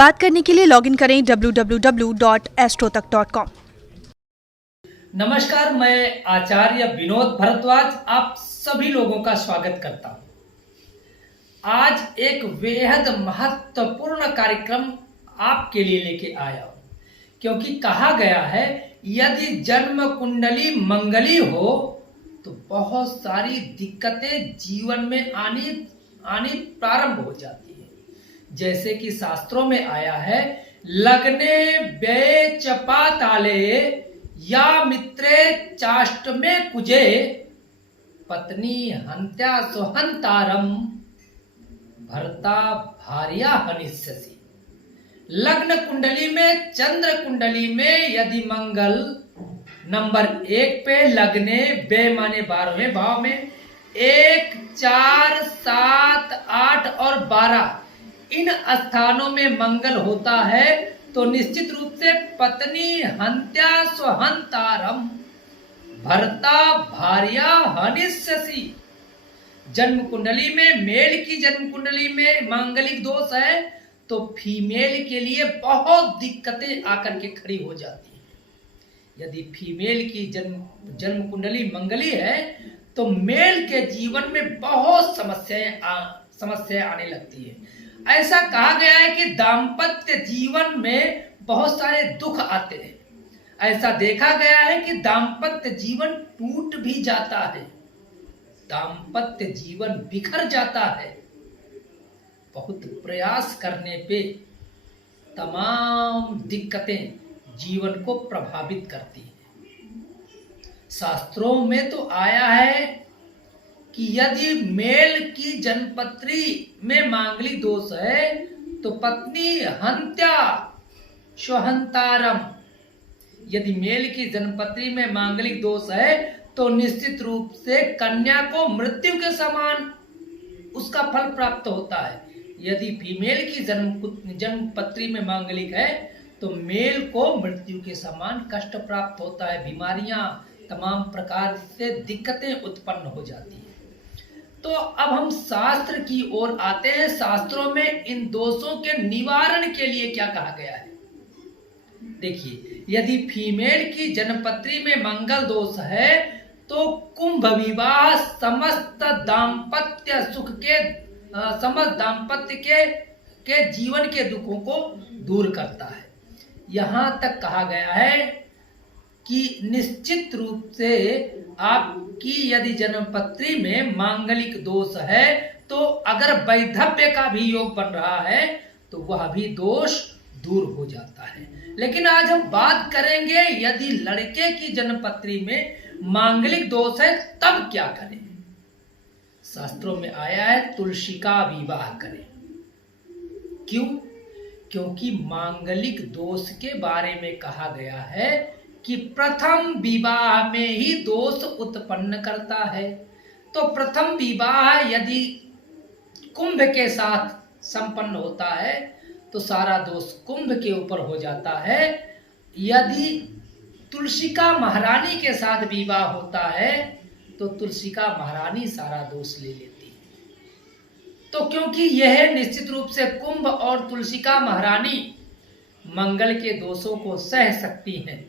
बात करने के लिए लॉगिन करें www.astrotak.com। नमस्कार, मैं आचार्य विनोद भारद्वाज आप सभी लोगों का स्वागत करता हूं। आज एक बेहद महत्वपूर्ण कार्यक्रम आपके लिए लेके आया हूं, क्योंकि कहा गया है यदि जन्म कुंडली मंगली हो तो बहुत सारी दिक्कतें जीवन में आनी प्रारंभ हो जाती है। जैसे कि शास्त्रों में आया है, लग्ने व्यय चपा ताले या मित्रे चाष्टमे कुजे पत्नी हंत्या सुहंतारम भर्ता भार्या हनिष्यसि। लग्न कुंडली में, चंद्र कुंडली में यदि मंगल नंबर 1 पे, लग्ने बे माने 12वें भाव में 1, 4, 7, 8 और 12 इन स्थानों में मंगल होता है तो निश्चित रूप से पत्नी हंत्या स्वहंतारम भर्ता भार्या हनिष्यसि। जन्म कुंडली में, मेल की जन्म कुंडली में मांगलिक दोष है तो फीमेल के लिए बहुत दिक्कतें आकर के खड़ी हो जाती है। यदि फीमेल की जन्म कुंडली मंगली है तो मेल के जीवन में बहुत समस्याएं आने लगती है। ऐसा कहा गया है कि दाम्पत्य जीवन में बहुत सारे दुख आते हैं। ऐसा देखा गया है कि दाम्पत्य जीवन टूट भी जाता है, दाम्पत्य जीवन बिखर जाता है। बहुत प्रयास करने पे तमाम दिक्कतें जीवन को प्रभावित करती हैं। शास्त्रों में तो आया है कि यदि मेल की जन्मपत्री में मांगलिक दोष है तो पत्नी हंत्या स्वहंतारम। यदि मेल की जन्मपत्री में मांगलिक दोष है तो निश्चित रूप से कन्या को मृत्यु के समान उसका फल प्राप्त होता है। यदि फीमेल की जन्मपत्री में मांगलिक है तो मेल को मृत्यु के समान कष्ट प्राप्त होता है, बीमारियां, तमाम प्रकार से दिक्कतें उत्पन्न हो जाती है। तो अब हम शास्त्र की ओर आते हैं। शास्त्रों में इन दोषों के निवारण के लिए क्या कहा गया है। देखिए, यदि फीमेल की जन्मपत्री में मंगल दोष है तो कुंभ विवाह समस्त दाम्पत्य सुख के समस्त दाम्पत्य के जीवन के दुखों को दूर करता है। यहां तक कहा गया है कि निश्चित रूप से आपकी यदि जन्मपत्री में मांगलिक दोष है तो अगर वैधव्य का भी योग बन रहा है तो वह भी दोष दूर हो जाता है। लेकिन आज हम बात करेंगे यदि लड़के की जन्मपत्री में मांगलिक दोष है तब क्या करें। शास्त्रों में आया है तुलसी का विवाह करें। क्यों? क्योंकि मांगलिक दोष के बारे में कहा गया है कि प्रथम विवाह में ही दोष उत्पन्न करता है। तो प्रथम विवाह यदि कुंभ के साथ संपन्न होता है तो सारा दोष कुंभ के ऊपर हो जाता है। यदि तुलसिका महारानी के साथ विवाह होता है तो तुलसिका महारानी सारा दोष ले लेती है। तो क्योंकि यह निश्चित रूप से कुंभ और तुलसिका महारानी मंगल के दोषों को सह सकती हैं,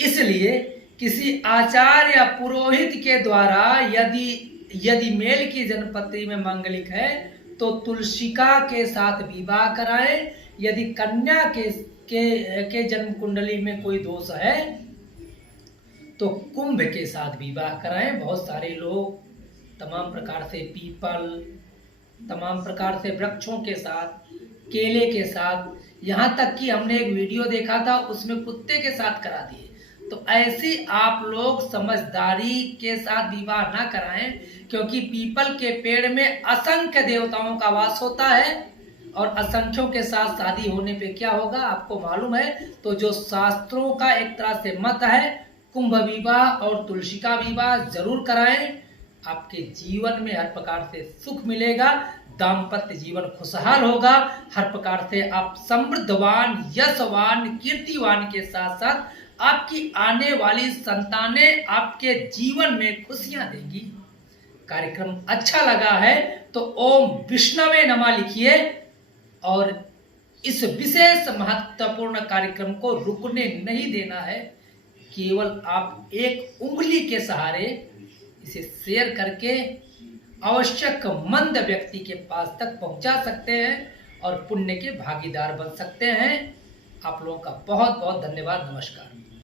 इसलिए किसी आचार्य या पुरोहित के द्वारा यदि मेल की जन्मपत्री में मांगलिक है तो तुलसिका के साथ विवाह कराएं। यदि कन्या के जन्म कुंडली में कोई दोष है तो कुंभ के साथ विवाह कराएं। बहुत सारे लोग तमाम प्रकार से पीपल, तमाम प्रकार से वृक्षों के साथ, केले के साथ, यहाँ तक कि हमने एक वीडियो देखा था उसमें कुत्ते के साथ करा दिए। तो ऐसी आप लोग समझदारी के साथ विवाह ना कराएं, क्योंकि पीपल के पेड़ में असंख्य देवताओं का वास होता है और असंख्यों के साथ शादी होने पे क्या होगा आपको मालूम है। तो जो शास्त्रों का एक तरह से मत है, कुंभ विवाह और तुलसिका विवाह जरूर कराएं। आपके जीवन में हर प्रकार से सुख मिलेगा, दाम्पत्य जीवन खुशहाल होगा, हर प्रकार से आप समृद्धवान, यशवान, कीर्तिवान के साथ साथ आपकी आने वाली संतानें आपके जीवन में खुशियां देंगी। कार्यक्रम अच्छा लगा है तो ओम विष्णवे नमः लिखिए और इस विशेष महत्वपूर्ण कार्यक्रम को रुकने नहीं देना है। केवल आप एक उंगली के सहारे इसे शेयर करके आवश्यक मंद व्यक्ति के पास तक पहुंचा सकते हैं और पुण्य के भागीदार बन सकते हैं। आप लोगों का बहुत बहुत धन्यवाद। नमस्कार।